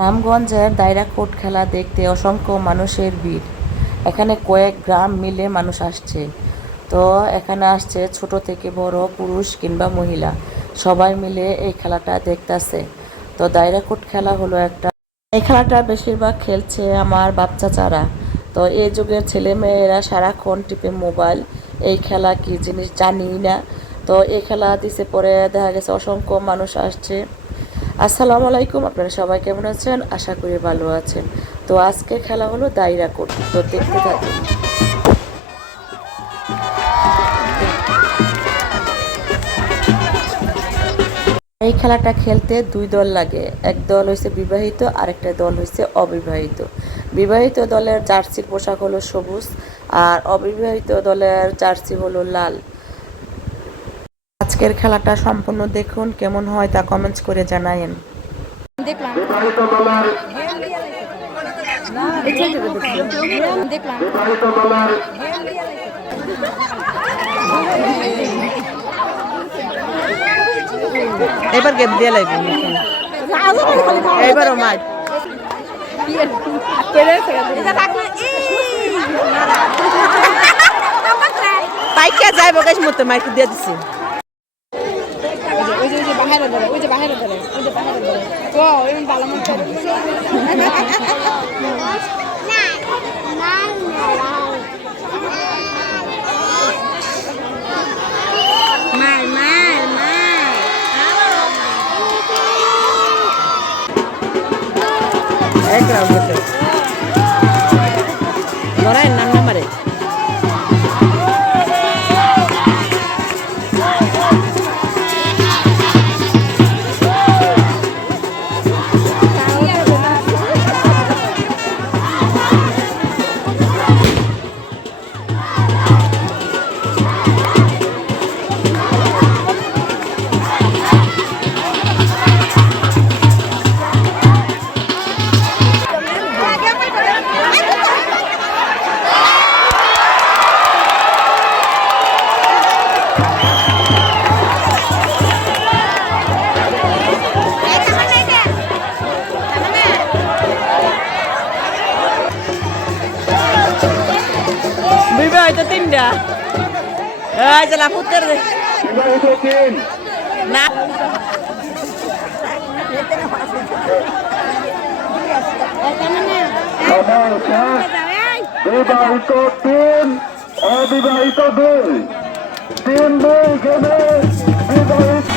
রামগঞ্জের দায়রা কোট খেলা দেখতে অসংখ্য মানুষের ভিড়। এখানে কয়েক গ্রাম মিলে মানুষ আসছে। তো এখানে আসছে ছোট থেকে বড় পুরুষ কিংবা মহিলা। সবাই মিলে এই খেলাটা দেখতাছে। তো দায়রা কোট খেলা হলো একটা। এই খেলাটা বেশিরভাগ খেলছে আমার বাচ্চা চারা তো এই যুগের ছেলে মেয়েরা সারাক্ষণ টিপে মোবাইল। এই খেলা কি জিনিস জানি না। তো এই খেলা দিছে পরে দেখা গেছে অসংখ্য মানুষ আসছে। আসসালামু আলাইকুম, আপনারা সবাই কেমন আছেন? আশা করি ভালো আছেন। তো আজকে খেলা হলো দায়রা কোট তো দেখতে থাকুন। এই খেলাটা খেলতে দুই দল লাগে, এক দল হচ্ছে বিবাহিত, আরেকটা দল হচ্ছে অবিবাহিত। বিবাহিত দলের জার্সির পোশাক হলো সবুজ, আর অবিবাহিত দলের জার্সি হলো লাল। আজকের খেলাটা সম্পূর্ণ দেখুন কেমন হয় তা কমেন্টস করে জানায়েন। দেখলাম দেখলাম এবার গেপ দিয়ে লাগবে এবারও মাছ পাইকা যাইব গাছ মতো মাইকে দিয়ে যে বাহিরে ধরে ওই যে বাহিরে ধরে ওই যে বাহিরে ধরে। ও এরকম ভালো মতো মার মার মার। এক রাউন্ড বিবে হয়তো তিনটা বিবাহিত তিন না বিবাহিত তিন অবিবাহিত দুই তিন দুই গেমে বিবাহিত